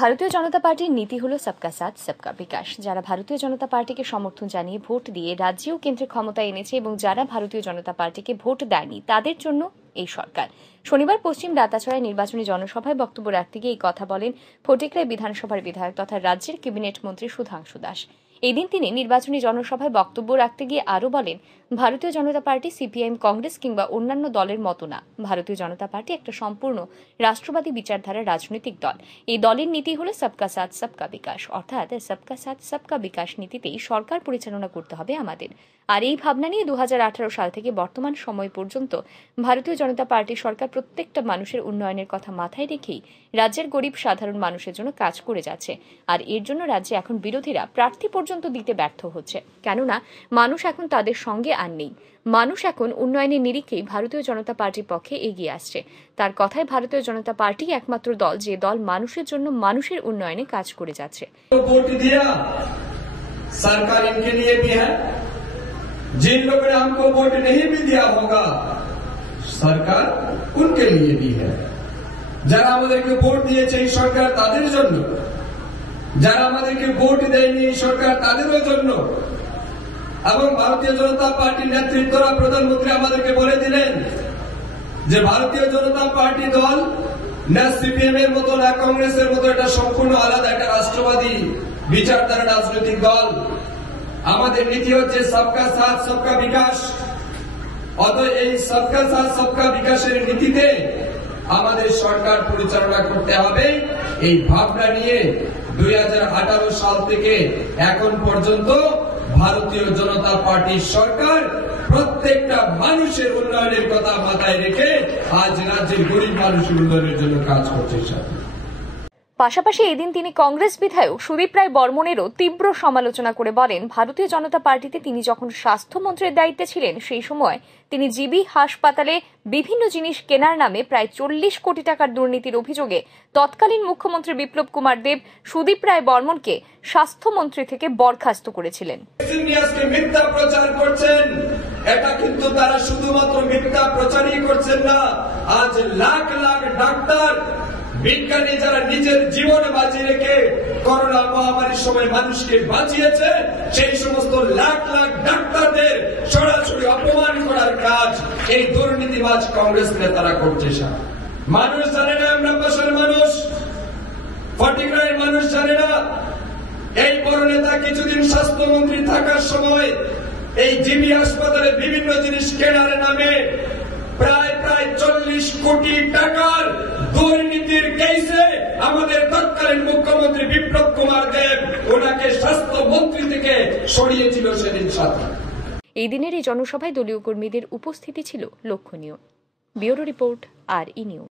ভারতীয় জনতা পার্টির নীতি হল সবকা সাথ সবকা বিকাশ। যারা ভারতীয় জনতা পার্টিকে সমর্থন জানিয়ে ভোট দিয়ে রাজ্যে ও কেন্দ্রে ক্ষমতায় এনেছে এবং যারা ভারতীয় জনতা পার্টিকে ভোট দেয়নি তাদের জন্য এই সরকার। শনিবার পশ্চিম রাতাছড়ায় নির্বাচনী জনসভায় বক্তব্য রাখতে গিয়ে এই কথা বলেন ফটিকরাই বিধানসভার বিধায়ক তথা রাজ্যের ক্যাবিনেট মন্ত্রী সুধাংশু দাস। এই দিন তিনি নির্বাচনী জনসভায় বক্তব্য রাখতে গিয়ে আরও বলেন, ভারতীয় জনতা পার্টি সিপিআইএম কংগ্রেস কিংবা অন্যান্য দলের মতো না। ভারতীয় জনতা পার্টি একটা সম্পূর্ণ রাষ্ট্রবাদী বিচারধারার রাজনৈতিক দল। এই দলের নীতি হল সবকা সাথ সবকা বিকাশ, অর্থাৎ সবকা সাথ সবকা বিকাশ নীতিতেই সরকার পরিচালনা করতে হবে আমাদের। আর এই ভাবনা নিয়ে 2018 সাল থেকে বর্তমান সময় পর্যন্ত ভারতীয় জনতা পার্টি সরকার প্রত্যেকটা মানুষের উন্নয়নের কথা মাথায় রেখেই রাজ্যের গরিব সাধারণ মানুষের জন্য কাজ করে যাচ্ছে। আর এর জন্য রাজ্যে এখন বিরোধীরা প্রার্থী পর্যন্ত দিতে ব্যর্থ হচ্ছে, কেননা মানুষ এখন তাদের সঙ্গে আর নেই। মানুষ এখন উন্নয়নের নিরিখেই ভারতীয় জনতা পার্টির পক্ষে এগিয়ে আসছে। তার কথায় ভারতীয় জনতা পার্টি একমাত্র দল যে দল মানুষের জন্য মানুষের উন্নয়নে কাজ করে যাচ্ছে। सरकार इनके लिए भी है, जिन लोगों ने हमको वोट नहीं भी दिया होगा सरकार उनके लिए भी है। যারা আমাদেরকে ভোট দিয়েছে এই সরকার তাদের জন্য, যারা আমাদেরকে ভোট দেয়নি এই সরকার তাদেরও জন্য। এবং ভারতীয় জনতা পার্টির নেতৃত্বরা প্রধানমন্ত্রী আমাদেরকে বলে দিলেন যে ভারতীয় জনতা পার্টি দল না সিপিএম এর মতো না কংগ্রেসের মতো এটা সম্পূর্ণ আলাদা একটা রাষ্ট্রবাদী বিচারধারা রাজনৈতিক দল। আমাদের নীতি হচ্ছে সবকা সাথ সবকা বিকাশ। অতএব এই সবকা সাথ সবকা বিকাশের নীতিতে আমাদের সরকার পরিচালনা করতে হবে। এই ভাবনা নিয়ে 2018 সাল থেকে এখন পর্যন্ত ভারতীয় জনতা পার্টির সরকার প্রত্যেকটা মানুষের উন্নয়নের কথা মাথায় রেখে আজ রাজ্যের গরিব মানুষের উন্নয়নের জন্য কাজ করছে। পাশাপাশি এদিন তিনি কংগ্রেস বিধায়ক সুদীপ রায় বর্মনেরও তীব্র সমালোচনা করে বলেন, ভারতীয় জনতা পার্টিতে তিনি যখন স্বাস্থ্যমন্ত্রীর দায়িত্বে ছিলেন সেই সময় তিনি জিবি হাসপাতালে বিভিন্ন জিনিস কেনার নামে প্রায় 40 কোটি টাকার দুর্নীতির অভিযোগে তৎকালীন মুখ্যমন্ত্রী বিপ্লব কুমার দেব সুদীপ রায় বর্মনকে স্বাস্থ্যমন্ত্রী থেকে বরখাস্ত করেছিলেন। মিথ্যা প্রচার করছেন, এটা কিন্তু তারা শুধুমাত্র মিথ্যা প্রচারই করছেন না, আজ লাখ লাখ ডাক্তার বিজ্ঞানী যারা নিজের জীবন বাঁচিয়ে রেখে করোনা মহামারীর সময় মানুষকে বাঁচিয়েছে সেই সমস্ত লাখ লাখ ডাক্তারদের সরাসরি অপমান করার কাজ এই দুর্নীতিবাজ কংগ্রেস নেতারা করছে। মানুষ জানে না, আমরা পাশের মানুষ, ফটিকরাইয়ের মানুষ জানে না। এই বড় নেতা কিছুদিন স্বাস্থ্যমন্ত্রী থাকার সময় এই জিবি হাসপাতালে বিভিন্ন জিনিস কেনার নামে প্রায় 40 কোটি টাকার দুর্নীতির কেসে আমাদের তৎকালীন মুখ্যমন্ত্রী বিপ্লব কুমার দেব ওনাকে স্বাস্থ্যমন্ত্রী থেকে সরিয়েছিল সেদিন সাথে। এই দিনের এই জনসভায় দলীয় কর্মীদের উপস্থিতি ছিল লক্ষণীয়। Bureau report, RE news.